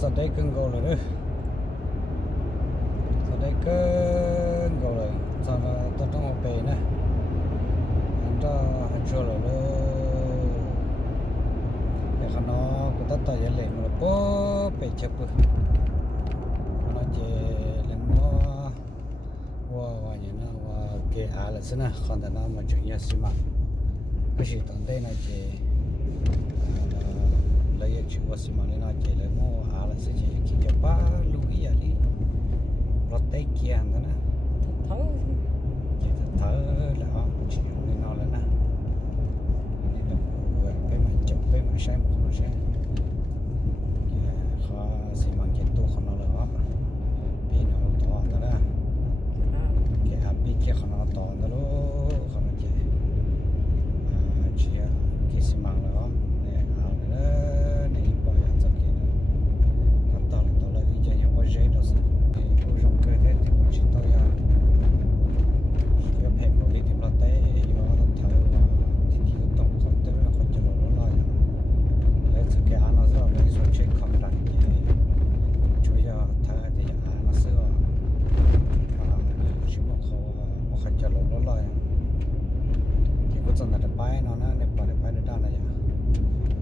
giờ đây cưng gầu rồi đấy, giờ đây cưng gầu rồi, giờ là tao trong một bể này, anh ta chưa rồi đó, để khăn nó cũng tất tay lên rồi, bố bể chụp rồi, nó chỉ lên nó, wow như nó wow cái là thế nào, còn nó mà chuyện gì xí mà, cái gì tận đây này chỉ lấy chữ của xí mà lên nó chỉ lấy mua là sẽ chỉ khi cho ba lưu ý đi, rồi tay kia anh đó nè, chỉ thở là họ chỉ dùng cái nó là nè, nên là cái mà chụp cái mà xem một con xem, họ xí mà cái tu không nó là họ, bị nó to đó nè, cái bị kia không nó to đó luôn, không nó chỉ cái xí mà là họ, này này bây giờ chắc cái nó to là cái gì cũng dễ đó sao, cái cô dùng cái thế thì cũng chỉ tôi cái phép của lý thì là té do nó thở thì cái tổng không tới nó không chịu nổi lo ya lấy cái anh nó rồi lấy số check không đặt cái chủ yếu thở thì anh nó sửa chỉ một không chịu nổi lo ya thì cũng chẳng là bài nó để bài được này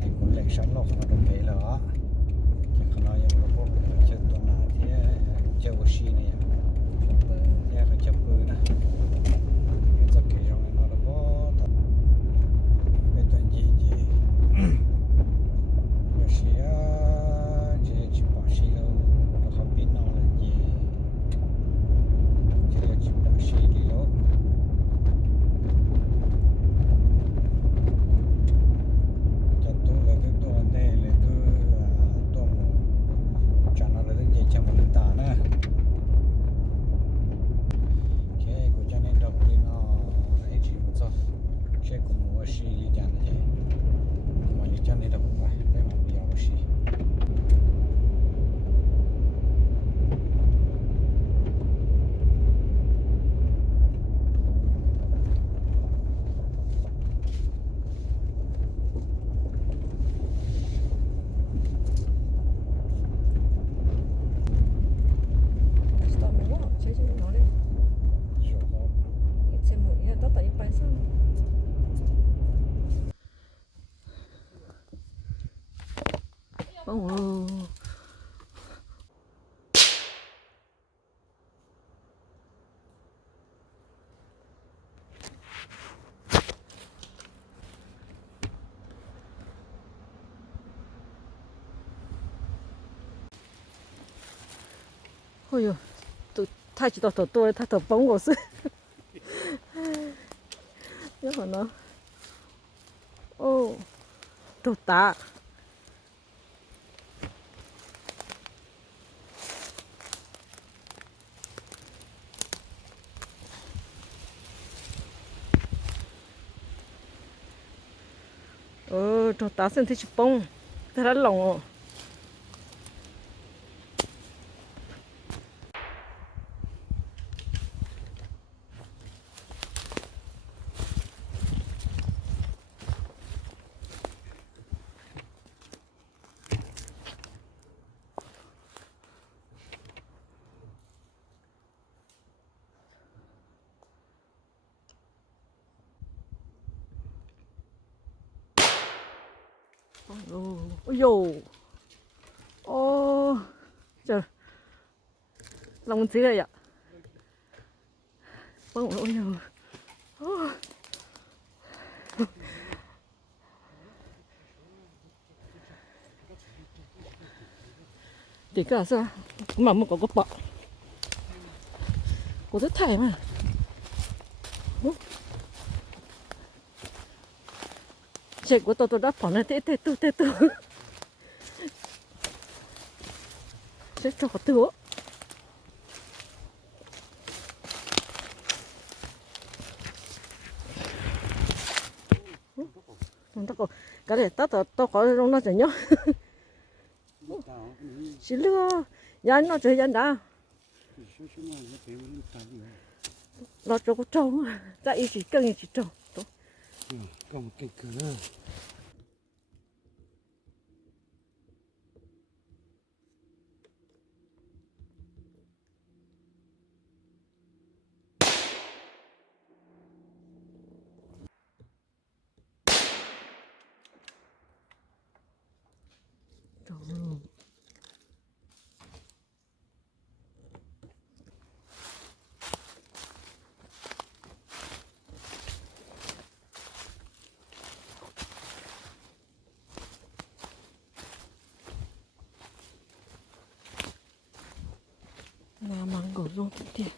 thì cũng lấy sẵn nó không có được bể nữa thì không nói như một cái chuyện tuần nào thì chơi của xí này thì phải chụp bự nè cái cái trong này nó là có bây giờ gì của xí chỉ bỏ xí đâu nó không biết nó là gì chỉ bỏ xí đi đâu ôi ơi, tụi thay chỉ tao tôi thay tao bóng của sư, nhớ hả nó, ô, tụi ta, tụi ta xin thấy chụp bóng, thế là lòng ôi dồi, ô, trời, lòng gì đây ạ? Ôi dồi, thì cả sao, mà một có bọ, có rất thải mà. Chạy của tôi đã bỏ này thế tu sẽ cho có tiêu ta có cái này tao có trong nó chả nhớ chỉ lừa nhà nó chơi dân đã nó cho có trâu tại chỉ cần chỉ trâu còn cái cửa 着。那芒果肉的店，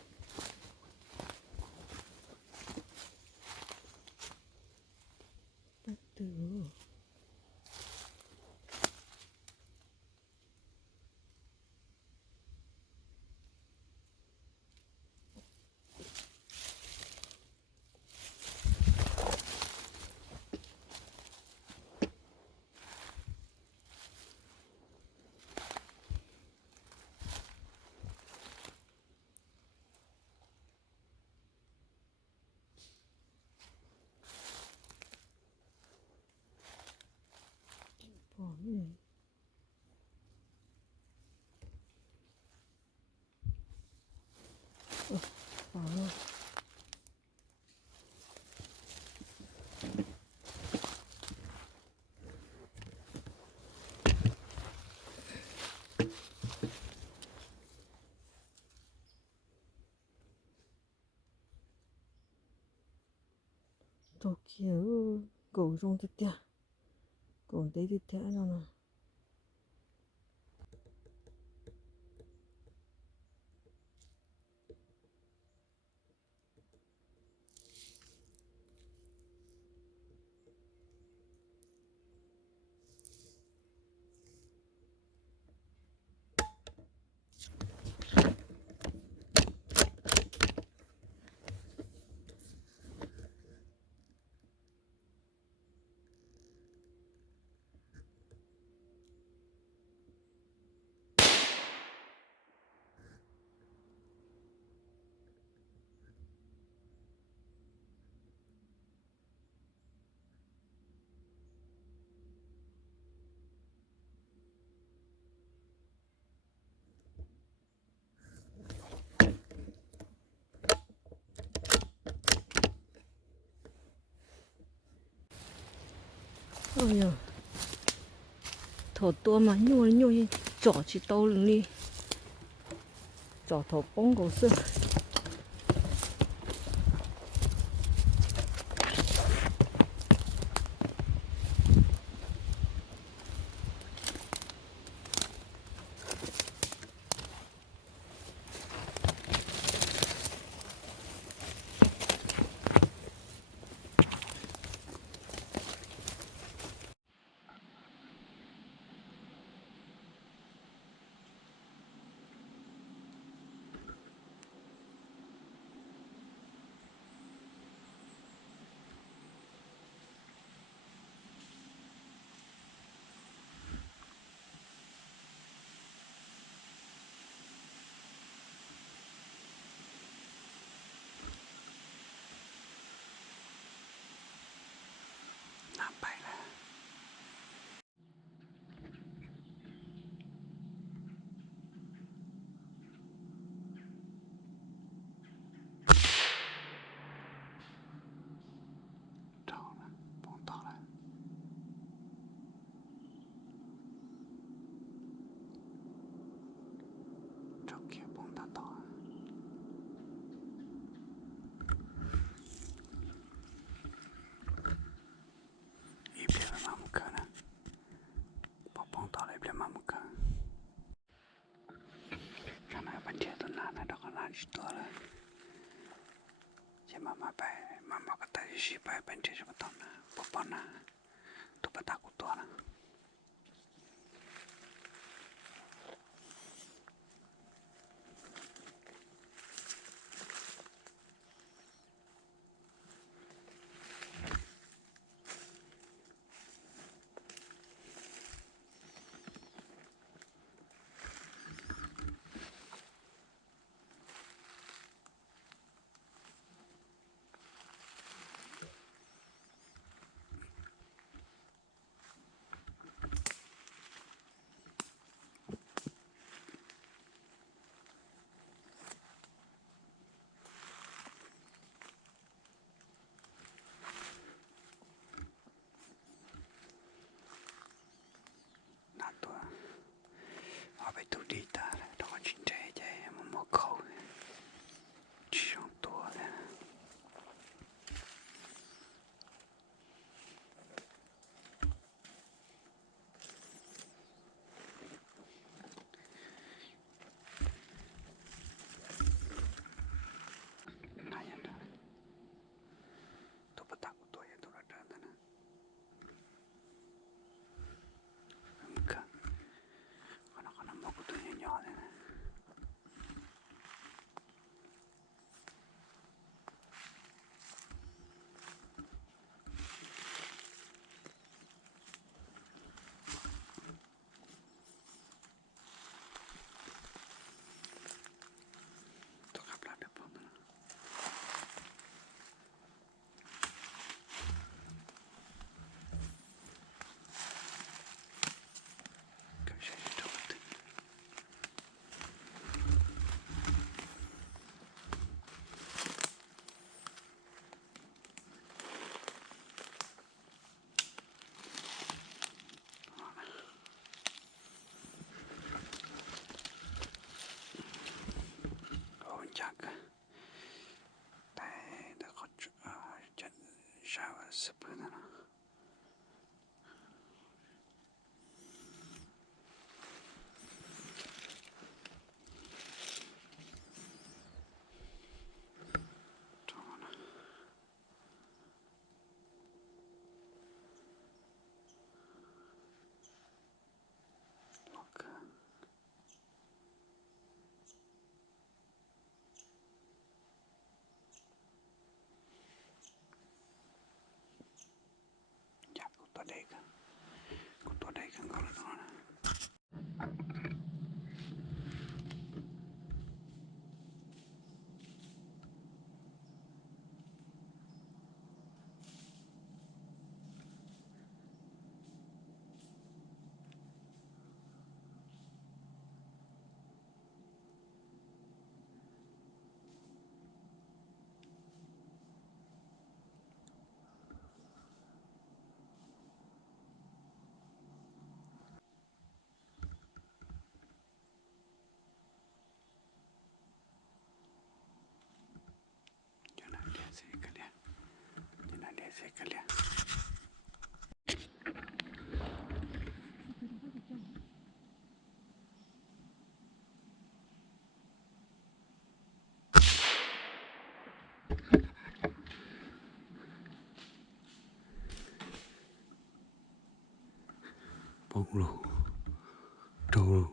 对。多kiểu狗rong tít tia,狗đấy tít tia rồi nè. Ôi giời, thổ tua mà nhua trỏ chỉ tao lên đi, trỏ thổ bông cổ xưa. Mama bai, mama kata isi bai benti sebetulnya, popona, tu petaku tua lah. 高了多了。bông lù trâu lù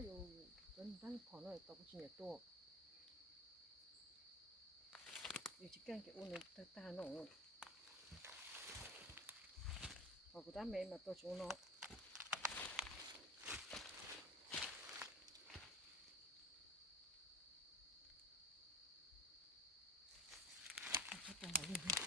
哎呦，咱跑那搞不清也多，有些干给我们大弄，我不但没嘛多穷了。这好厉害。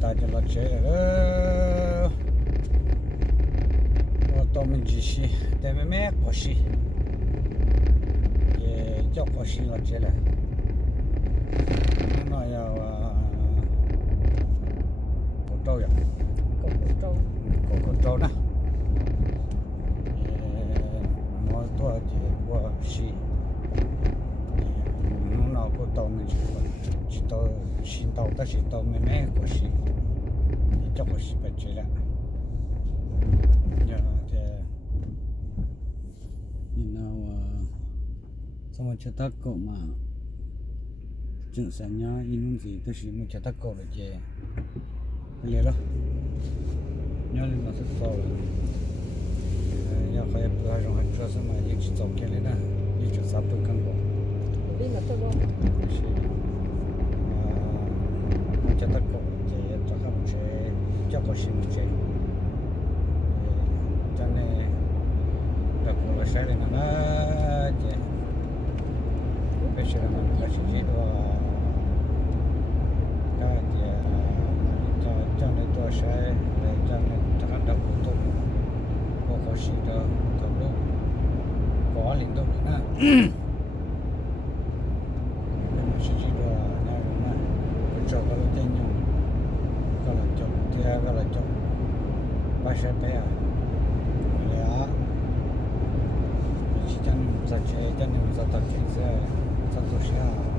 大家老吃了，我到门继续，在外面过西，也叫过西老吃了，那要过州呀，过州呢，我多的过西，那过到门去了，直到新到的是到外面过西。这不是本质了，呀，这，你那我怎么吃大狗嘛？正三年一弄子都是没吃大狗了，这，来了，娘的那是糟了，要还不还让还做什么？一直早开了呢，一直啥不干过。đi nó cho luôn cho tất cả chị cho không chế cho có xin chế cho nên đặc biệt là sẽ là nó chị cái sự là mình có sự gì đó cái chị cho nên tôi sẽ cho nên tất cả đặc biệt tôi có sự đó tôi lúc có liên tục nữa sự gì đó là nó cho cái tên nhau cái là cho thì cái là cho ba sẽ bé à là chỉ cho nên mình sẽ cho nên mình sẽ tập cái sẽ cho tôi sẽ